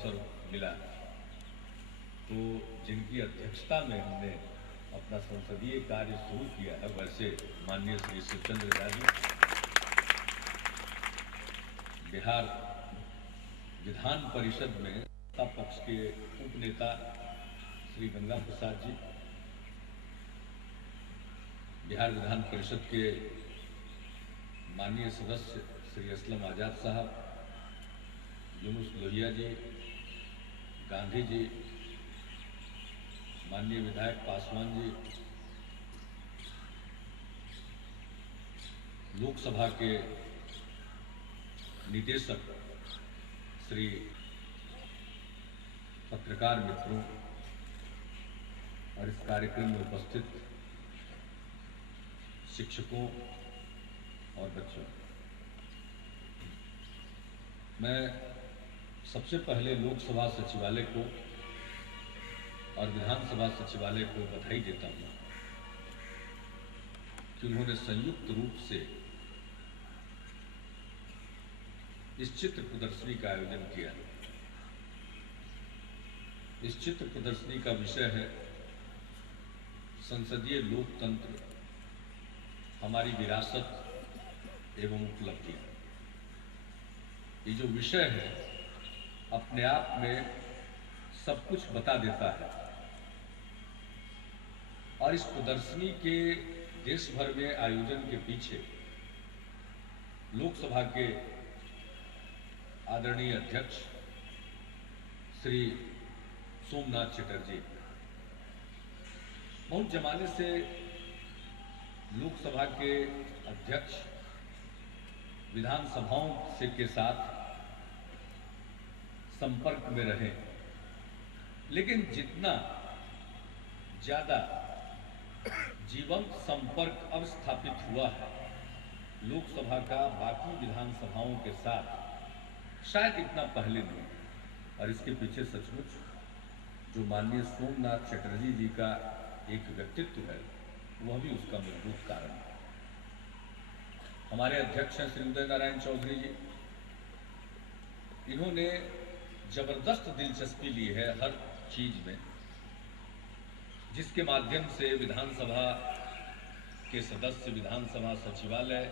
अवसर मिला तो जिनकी अध्यक्षता में हमने अपना संसदीय कार्य शुरू किया है, वैसे माननीय श्री शिवचंद्र झा जी, बिहार विधान परिषद में सत्ता पक्ष के उप नेता श्री गंगा प्रसाद जी, बिहार विधान परिषद के माननीय सदस्य श्री असलम आजाद साहब, यूनुस लोहिया जी, गांधी जी, माननीय विधायक पासवान जी, लोकसभा के निदेशक श्री पत्रकार मित्रों और इस कार्यक्रम में उपस्थित शिक्षकों और बच्चों, मैं सबसे पहले लोकसभा सचिवालय को और विधानसभा सचिवालय को बधाई देता हूं कि उन्होंने संयुक्त रूप से इस चित्र प्रदर्शनी का आयोजन किया। इस चित्र प्रदर्शनी का विषय है संसदीय लोकतंत्र, हमारी विरासत एवं उपलब्धियां। ये जो विषय है अपने आप में सब कुछ बता देता है और इस प्रदर्शनी के देश भर में आयोजन के पीछे लोकसभा के आदरणीय अध्यक्ष श्री सोमनाथ चटर्जी, बहुत जमाने से लोकसभा के अध्यक्ष विधानसभाओं से के साथ संपर्क में रहे, लेकिन जितना ज्यादा जीवंत संपर्क अब स्थापित हुआ है लोकसभा का बाकी विधानसभाओं के साथ, शायद इतना पहले नहीं। और इसके पीछे सचमुच जो माननीय सोमनाथ चटर्जी जी का एक व्यक्तित्व है, वह भी उसका मजबूत कारण है। हमारे अध्यक्ष हैं श्री उदय नारायण चौधरी जी, इन्होंने जबरदस्त दिलचस्पी ली है हर चीज में, जिसके माध्यम से विधानसभा के सदस्य, विधानसभा सचिवालय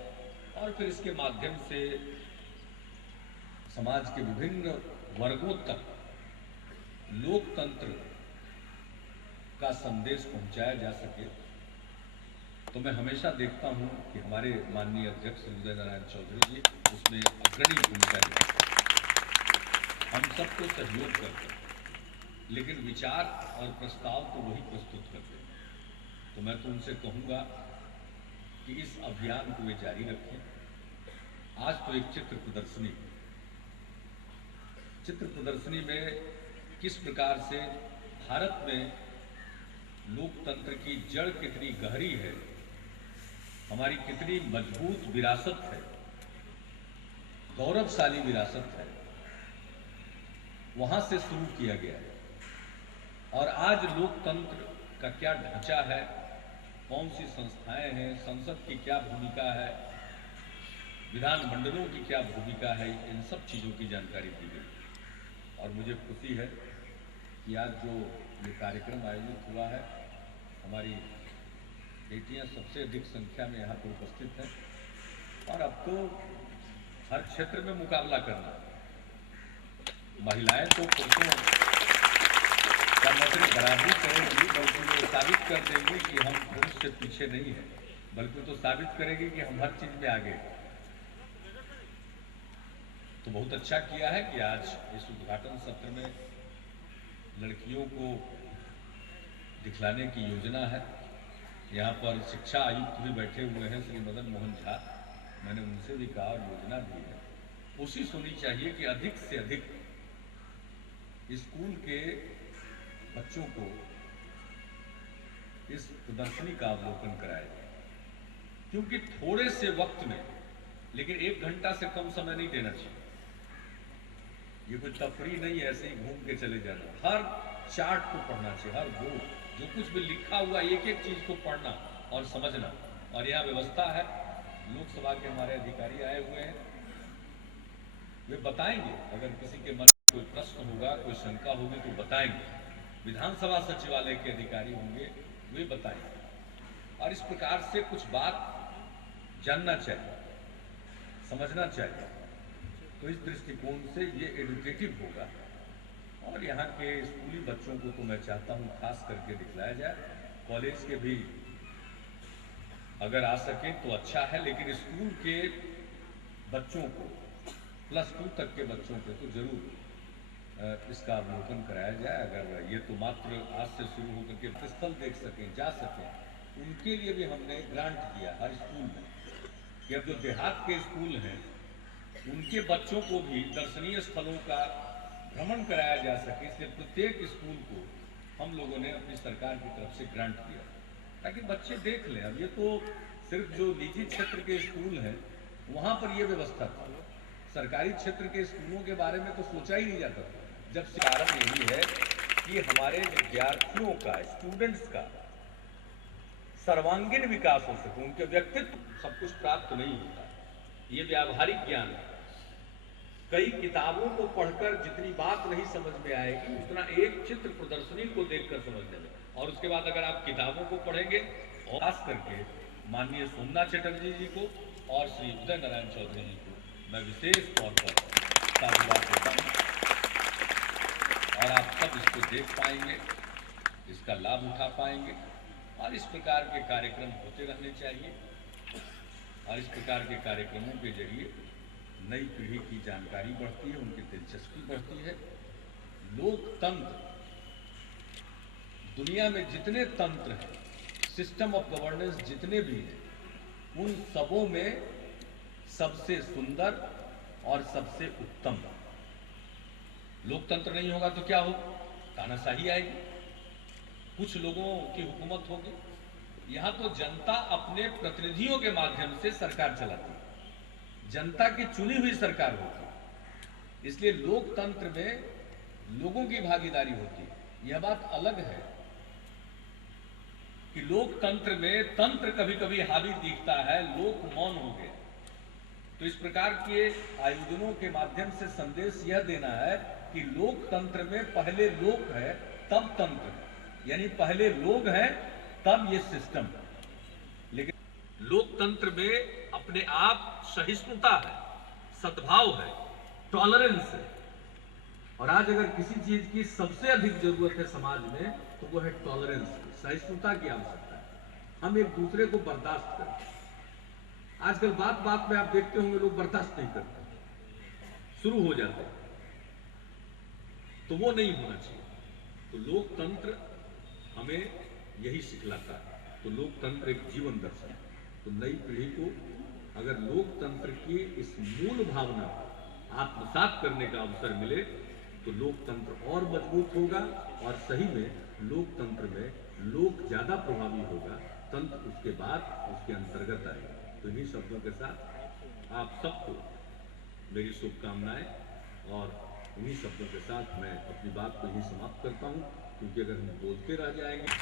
और फिर इसके माध्यम से समाज के विभिन्न वर्गों तक लोकतंत्र का संदेश पहुंचाया जा सके। तो मैं हमेशा देखता हूं कि हमारे माननीय अध्यक्ष उदय नारायण चौधरी जी उसमें अग्रणी भूमिका निभाते हैं। हम सबको सहयोग करते हैं, लेकिन विचार और प्रस्ताव तो वही प्रस्तुत करते हैं। तो मैं तो उनसे कहूंगा कि इस अभियान को वे जारी रखें। आज तो एक चित्र प्रदर्शनी में किस प्रकार से भारत में लोकतंत्र की जड़ कितनी गहरी है, हमारी कितनी मजबूत विरासत है, गौरवशाली विरासत है, वहां से शुरू किया गया है। और आज लोकतंत्र का क्या ढांचा है, कौन सी संस्थाएं हैं, संसद की क्या भूमिका है, विधानमंडलों की क्या भूमिका है, इन सब चीजों की जानकारी दी गई। और मुझे खुशी है कि आज जो ये कार्यक्रम आयोजित हुआ है, हमारी बेटियां सबसे अधिक संख्या में यहाँ पर उपस्थित हैं। और अब तो हर क्षेत्र में मुकाबला करना, महिलाएं तो पुरुषों का मतलब बराबरी करेंगी, बल्कि वो साबित कर देंगी कि हम पुरुष से पीछे नहीं हैं, बल्कि तो साबित करेंगे कि हम हर चीज में आगे। तो बहुत अच्छा किया है कि आज इस उद्घाटन सत्र में लड़कियों को दिखलाने की योजना है। यहाँ पर शिक्षा आयुक्त भी बैठे हुए हैं श्री मदन मोहन झा, मैंने उनसे भी कहा और योजना दी है। कोशिश होनी चाहिए कि अधिक से अधिक स्कूल के बच्चों को इस प्रदर्शनी का अवलोकन कराया जाए, क्योंकि थोड़े से वक्त में, लेकिन 1 घंटा से कम समय नहीं देना चाहिए। ये कोई तफरी नहीं है ऐसे ही घूम के चले जाना। हर चार्ट को पढ़ना चाहिए, हर बोर्ड जो कुछ भी लिखा हुआ एक एक चीज को पढ़ना और समझना। और यहाँ व्यवस्था है, लोकसभा के हमारे अधिकारी आए हुए हैं, वे बताएंगे। अगर किसी के मन में कोई प्रश्न हो होगा, कोई शंका होगी तो बताएंगे। विधानसभा सचिवालय के अधिकारी होंगे, वे बताएंगे। और इस प्रकार से कुछ बात जानना चाहिए, समझना चाहिए। तो इस दृष्टिकोण से ये एडुकेटिव होगा। और यहाँ के स्कूली बच्चों को तो मैं चाहता हूँ खास करके दिखलाया जाए। कॉलेज के भी अगर आ सके तो अच्छा है, लेकिन स्कूल के बच्चों को, +2 तक के बच्चों को तो जरूर इसका अवलोकन कराया जाए। अगर ये तो मात्र आज से शुरू होकर के स्थल देख सकें, जा सकें, उनके लिए भी हमने ग्रांट किया हर स्कूल में कि अब जो देहात के स्कूल हैं उनके बच्चों को भी दर्शनीय स्थलों का भ्रमण कराया जा सके। इसलिए प्रत्येक स्कूल को हम लोगों ने अपनी सरकार की तरफ से ग्रांट किया ताकि बच्चे देख लें। अब ये तो सिर्फ जो निजी क्षेत्र के स्कूल हैं वहाँ पर ये व्यवस्था थी, सरकारी क्षेत्र के स्कूलों के बारे में तो सोचा ही नहीं जाता था। जब से कारण यही है कि हमारे विद्यार्थियों का, स्टूडेंट्स का सर्वांगीण विकास हो सके, उनके व्यक्तित्व सब कुछ प्राप्त नहीं होता। ये व्यावहारिक ज्ञान है। कई किताबों को पढ़कर जितनी बात नहीं समझ में आएगी उतना एक चित्र प्रदर्शनी को देखकर समझने में, और उसके बाद अगर आप किताबों को पढ़ेंगे, और खास करके माननीय सोमनाथ चटर्जी जी को और श्री उदय नारायण चौधरी जी को मैं विशेष तौर पर साधुवाद देता हूँ। और आप सब इसको देख पाएंगे, इसका लाभ उठा पाएंगे, और इस प्रकार के कार्यक्रम होते रहने चाहिए। और इस प्रकार के कार्यक्रमों के जरिए नई पीढ़ी की जानकारी बढ़ती है, उनकी दिलचस्पी बढ़ती है। लोकतंत्र, दुनिया में जितने तंत्र हैं, सिस्टम ऑफ गवर्नेंस जितने भी हैं, उन सबों में सबसे सुंदर और सबसे उत्तम लोकतंत्र नहीं होगा तो क्या होगा? तानाशाही आएगी, कुछ लोगों की हुकूमत होगी। यहां तो जनता अपने प्रतिनिधियों के माध्यम से सरकार चलाती है, जनता की चुनी हुई सरकार होती है। इसलिए लोकतंत्र में लोगों की भागीदारी होती है। यह बात अलग है कि लोकतंत्र में तंत्र कभी कभी हावी दिखता है, लोक मौन हो गए। तो इस प्रकार के आयोजनों के माध्यम से संदेश यह देना है कि लोकतंत्र में पहले लोक है तब तंत्र, यानी पहले लोग हैं तब ये सिस्टम है। लेकिन लोकतंत्र में अपने आप सहिष्णुता है, सद्भाव है, टॉलरेंस है। और आज अगर किसी चीज की सबसे अधिक जरूरत है समाज में तो वो है टॉलरेंस, सहिष्णुता की आवश्यकता है। हम एक दूसरे को बर्दाश्त करें। आजकल बात बात में आप देखते होंगे लोग बर्दाश्त नहीं करते, शुरू हो जाते हैं, तो वो नहीं होना चाहिए। तो लोकतंत्र हमें यही सिखलाता है। तो लोकतंत्र एक जीवन दर्शन है। तो नई पीढ़ी को अगर लोकतंत्र की इस मूल भावना को आत्मसात करने का अवसर मिले तो लोकतंत्र और मजबूत होगा, और सही में लोकतंत्र में लोक ज्यादा प्रभावी होगा, तंत्र उसके बाद उसके अंतर्गत आएगा। तो इन्हीं शब्दों के साथ आप सबको मेरी शुभकामनाएं, और इन्हीं शब्दों के साथ मैं अपनी बात को यही समाप्त करता हूं, क्योंकि अगर हम बोलते रह जाएंगे